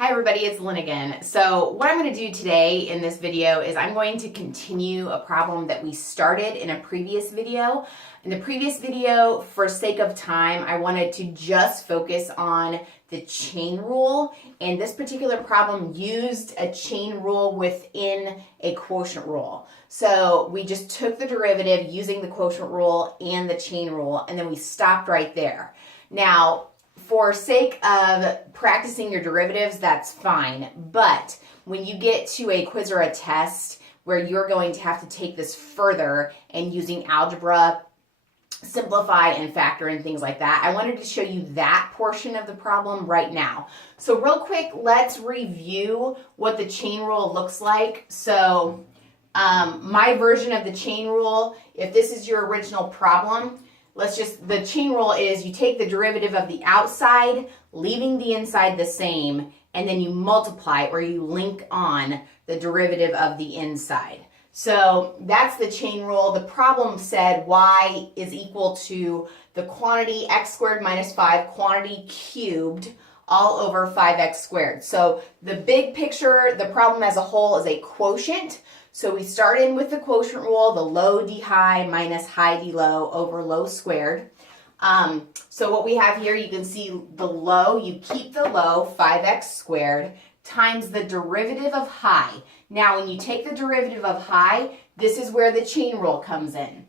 Hi everybody, it's Lynn again. So what I'm going to do today in this video is I'm going to continue a problem that we started in a previous video. In the previous video, for sake of time, I wanted to just focus on the chain rule, and this particular problem used a chain rule within a quotient rule. So we just took the derivative using the quotient rule and the chain rule, and then we stopped right there. Now, for sake of practicing your derivatives, that's fine. But when you get to a quiz or a test where you're going to have to take this further and using algebra, simplify and factor and things like that, I wanted to show you that portion of the problem right now. So real quick, let's review what the chain rule looks like. So my version of the chain rule, if this is your original problem, the chain rule is you take the derivative of the outside, leaving the inside the same, and then you multiply or you link on the derivative of the inside. So that's the chain rule. The problem said y is equal to the quantity x squared minus 5 quantity cubed all over 5x squared. So the big picture, the problem as a whole is a quotient. So we start in with the quotient rule, the low d high minus high d low over low squared. So what we have here, you can see the low, you keep the low, 5x squared, times the derivative of high. Now when you take the derivative of high, this is where the chain rule comes in.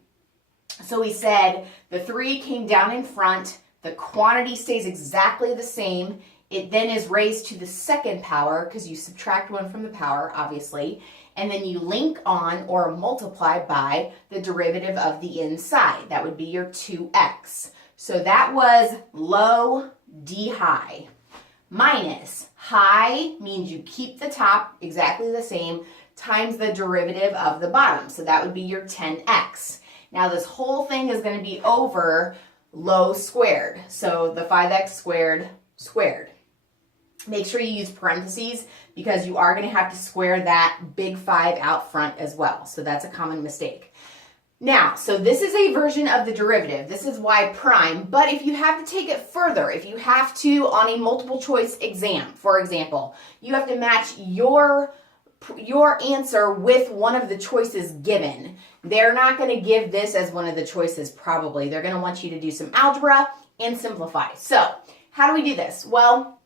So we said the 3 came down in front, the quantity stays exactly the same. It then is raised to the second power because you subtract 1 from the power, obviously. And then you link on or multiply by the derivative of the inside. That would be your 2x. So that was low d high minus high means you keep the top exactly the same times the derivative of the bottom. So that would be your 10x. Now this whole thing is going to be over low squared. So the 5x squared squared. Make sure you use parentheses because you are going to have to square that big 5 out front as well. So that's a common mistake. Now, so this is a version of the derivative. This is y prime, but if you have to take it further, if you have to on a multiple choice exam, for example, you have to match your answer with one of the choices given. They're not going to give this as one of the choices probably. They're going to want you to do some algebra and simplify. So how do we do this? Well,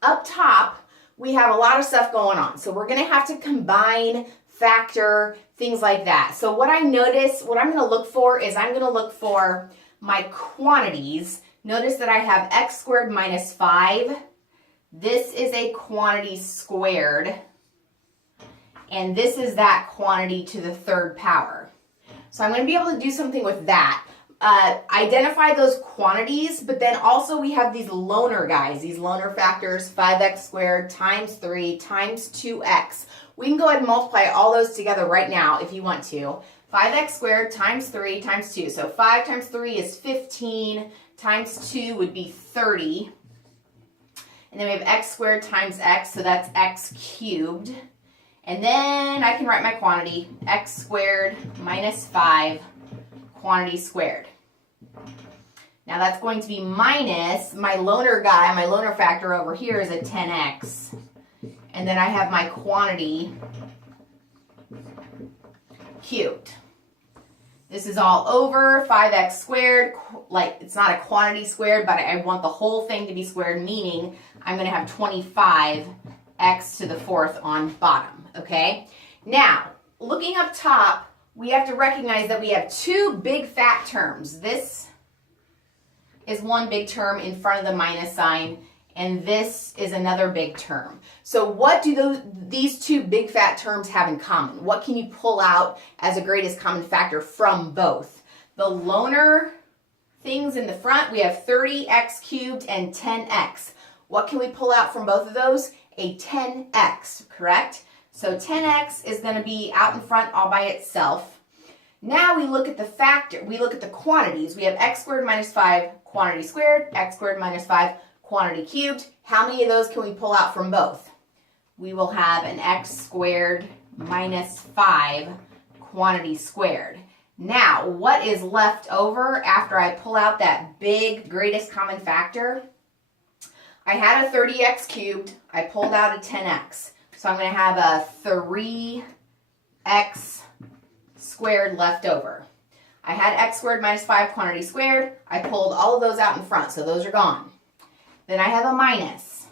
up top, we have a lot of stuff going on. So we're going to have to combine, factor, things like that. So what I notice, what I'm going to look for is I'm going to look for my quantities. Notice that I have x squared minus 5. This is a quantity squared. And this is that quantity to the third power. So I'm going to be able to do something with that. Identify those quantities, but then also we have these loner guys, these loner factors, 5x squared times 3 times 2x. We can go ahead and multiply all those together right now if you want to. 5x squared times 3 times 2. So 5 times 3 is 15, times 2 would be 30. And then we have x squared times x, so that's x cubed. And then I can write my quantity, x squared minus 5 quantity squared. Now that's going to be minus my loner guy, my loner factor over here is a 10x. And then I have my quantity cubed. This is all over 5x squared. Like, it's not a quantity squared, but I want the whole thing to be squared, meaning I'm going to have 25x to the fourth on bottom, okay? Now, looking up top, we have to recognize that we have two big fat terms. This is one big term in front of the minus sign, and this is another big term. So what do these two big fat terms have in common? What can you pull out as a greatest common factor from both? The loner things in the front, we have 30x cubed and 10x. What can we pull out from both of those? A 10x, correct? So 10x is going to be out in front all by itself. Now we look at the factor, we look at the quantities. We have x squared minus 5 quantity squared, x squared minus 5 quantity cubed. How many of those can we pull out from both? We will have an x squared minus 5 quantity squared. Now, what is left over after I pull out that big greatest common factor? I had a 30x cubed. I pulled out a 10x. So I'm going to have a 3x squared left over. I had x squared minus 5 quantity squared. I pulled all of those out in front, so those are gone. Then I have a minus.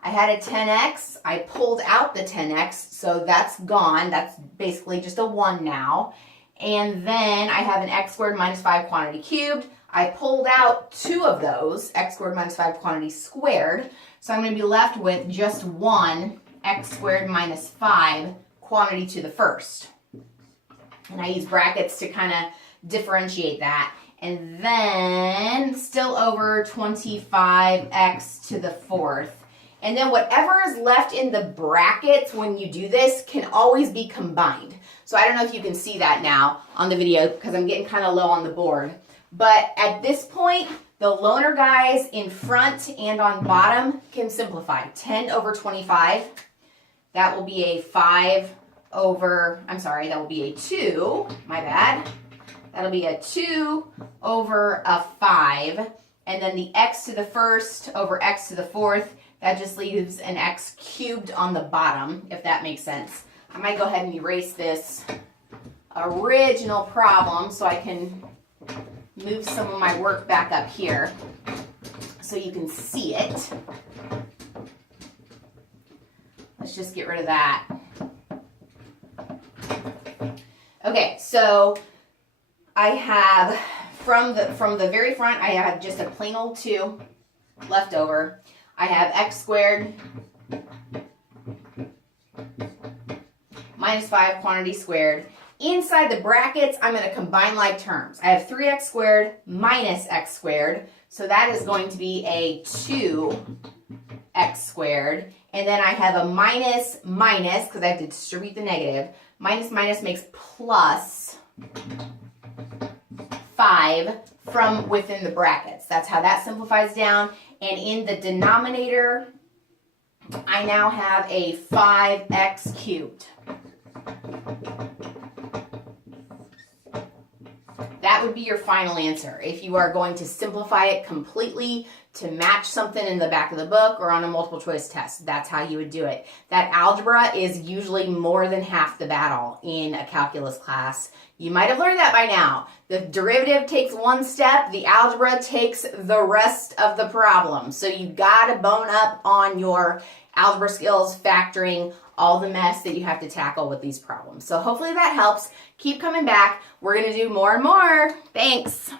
I had a 10x. I pulled out the 10x, so that's gone. That's basically just a 1 now. And then I have an x squared minus 5 quantity cubed. I pulled out 2 of those, x squared minus 5 quantity squared. So I'm going to be left with just 1 x squared minus 5 quantity to the first. And I use brackets to kind of differentiate that. And then still over 25x to the fourth. And then whatever is left in the brackets when you do this can always be combined. So I don't know if you can see that now on the video because I'm getting kind of low on the board. But at this point, the loner guys in front and on bottom can simplify. 10 over 25, that will be a 5 over, I'm sorry, that will be a 2, my bad. That'll be a 2 over a 5. And then the x to the first over x to the fourth, that just leaves an x cubed on the bottom, if that makes sense. I might go ahead and erase this original problem so I can move some of my work back up here so you can see it. Let's just get rid of that. Okay, so I have from the very front, I have just a plain old 2 left over. I have x squared minus 5 quantity squared. Inside the brackets, I'm going to combine like terms. I have 3x squared minus x squared. So that is going to be a 2x squared. And then I have a minus minus, because I have to distribute the negative. Minus minus makes plus 5 from within the brackets. That's how that simplifies down. And in the denominator, I now have a 5x cubed. That would be your final answer. If you are going to simplify it completely to match something in the back of the book or on a multiple choice test, that's how you would do it. That algebra is usually more than half the battle in a calculus class. You might have learned that by now. The derivative takes 1 step, the algebra takes the rest of the problem. So you gotta bone up on your algebra skills, factoring, all the mess that you have to tackle with these problems. So hopefully that helps. Keep coming back. We're going to do more and more. Thanks.